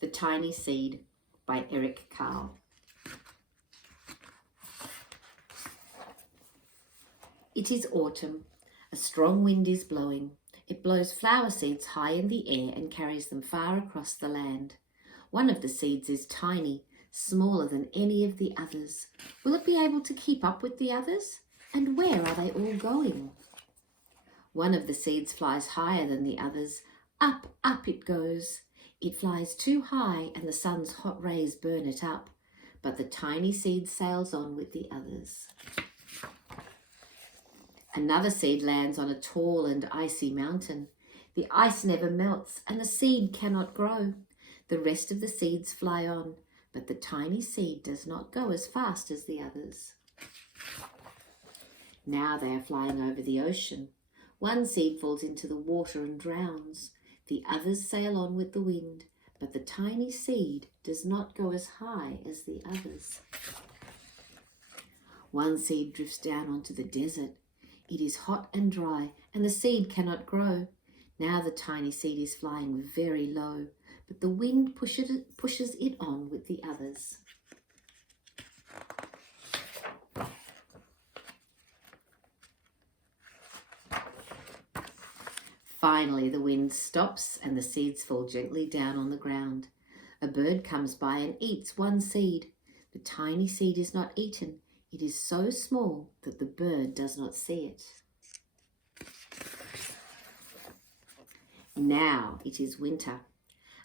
The Tiny Seed by Carle. It is autumn. A strong wind is blowing. It blows flower seeds high in the air and carries them far across the land. One of the seeds is tiny, smaller than any of the others. Will it be able to keep up with the others? And where are they all going? One of the seeds flies higher than the others. Up, up it goes. It flies too high and the sun's hot rays burn it up. But the tiny seed sails on with the others. Another seed lands on a tall and icy mountain. The ice never melts and the seed cannot grow. The rest of the seeds fly on, but the tiny seed does not go as fast as the others. Now they are flying over the ocean. One seed falls into the water and drowns. The others sail on with the wind, but the tiny seed does not go as high as the others. One seed drifts down onto the desert. It is hot and dry, and the seed cannot grow. Now the tiny seed is flying very low, but the wind pushes it on with the others. Finally, the wind stops and the seeds fall gently down on the ground. A bird comes by and eats one seed. The tiny seed is not eaten. It is so small that the bird does not see it. Now it is winter.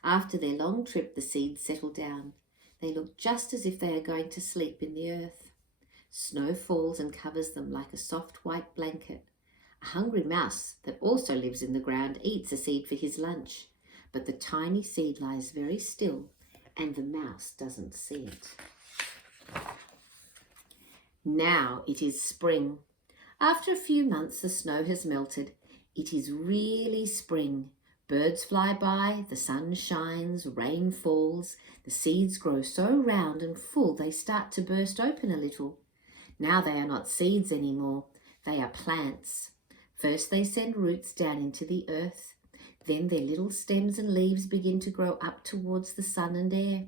After their long trip, the seeds settle down. They look just as if they are going to sleep in the earth. Snow falls and covers them like a soft white blanket. A hungry mouse that also lives in the ground eats a seed for his lunch, but the tiny seed lies very still and the mouse doesn't see it. Now it is spring. After a few months, the snow has melted. It is really spring. Birds fly by, the sun shines, rain falls. The seeds grow so round and full they start to burst open a little. Now they are not seeds anymore. They are plants. First they send roots down into the earth. Then their little stems and leaves begin to grow up towards the sun and air.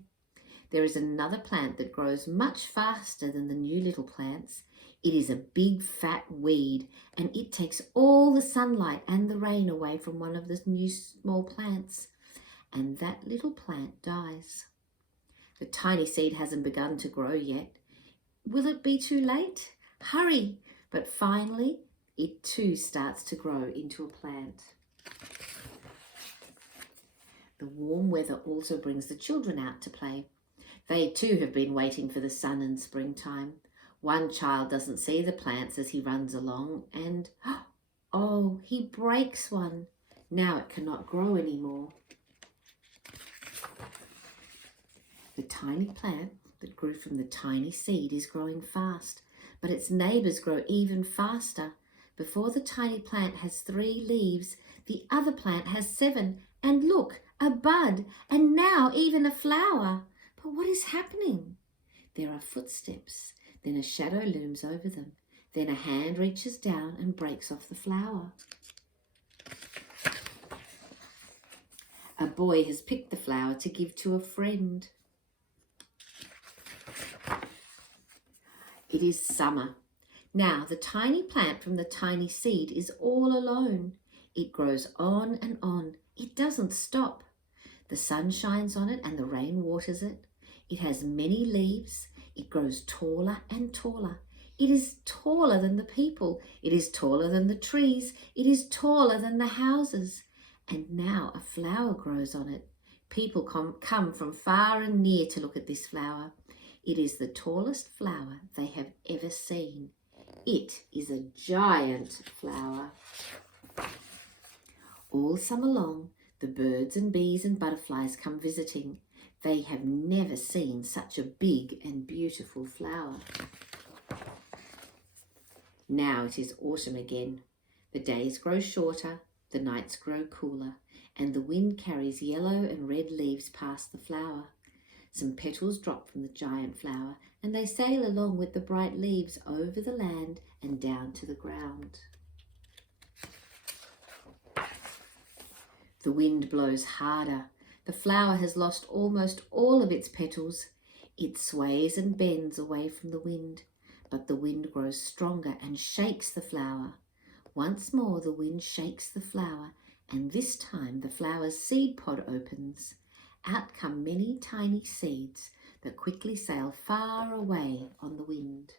There is another plant that grows much faster than the new little plants. It is a big fat weed, and it takes all the sunlight and the rain away from one of the new small plants, and that little plant dies. The tiny seed hasn't begun to grow yet. Will it be too late? Hurry! But finally, it too starts to grow into a plant. The warm weather also brings the children out to play. They too have been waiting for the sun and springtime. One child doesn't see the plants as he runs along and, oh, he breaks one. Now it cannot grow anymore. The tiny plant that grew from the tiny seed is growing fast, but its neighbours grow even faster. Before the tiny plant has 3 leaves, the other plant has 7, and look, a bud, and now even a flower. But what is happening? There are footsteps, then a shadow looms over them, then a hand reaches down and breaks off the flower. A boy has picked the flower to give to a friend. It is summer. Now the tiny plant from the tiny seed is all alone. It grows on and on. It doesn't stop. The sun shines on it and the rain waters it. It has many leaves. It grows taller and taller. It is taller than the people. It is taller than the trees. It is taller than the houses. And now a flower grows on it. People come from far and near to look at this flower. It is the tallest flower they have ever seen. It is a giant flower. All summer long, the birds and bees and butterflies come visiting. They have never seen such a big and beautiful flower. Now it is autumn again. The days grow shorter, the nights grow cooler, and the wind carries yellow and red leaves past the flower. Some petals drop from the giant flower, and they sail along with the bright leaves over the land and down to the ground. The wind blows harder. The flower has lost almost all of its petals. It sways and bends away from the wind, but the wind grows stronger and shakes the flower. Once more the wind shakes the flower, and this time the flower's seed pod opens. Out come many tiny seeds that quickly sail far away on the wind.